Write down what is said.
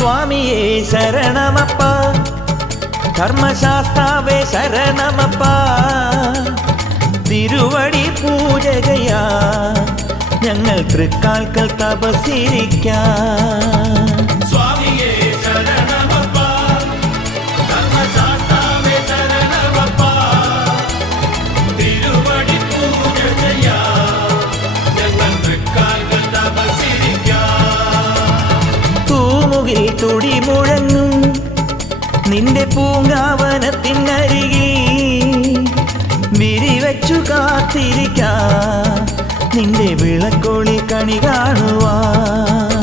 സ്വാമിയേ ശരണമപ്പ, ധർമ്മശാസ്താവേ ശരണമപ്പ, തിരുവടി പൂജകയാ ഞങ്ങൾ തൃക്കാൽക്കൽ തപസ്സിരിക്കാം. സ്വാമിയേ ശരണമപ്പ, ധർമ്മശാസ്താവേ ശരണമപ്പ, തിരുവടി പൂജകയാ ഞങ്ങൾ തൃക്കാൽക്കൽ തപസ്സിരിക്കാം. തൂമുകിൽ തുടി മുഴങ്ങും നിന്റെ പൂങ്കാവനത്തിനരികിൽ വിരിവച്ചു കാത്തിരിക്കാം നിന്റെ വിളക്കൊളി കണി കാണുവാൻ.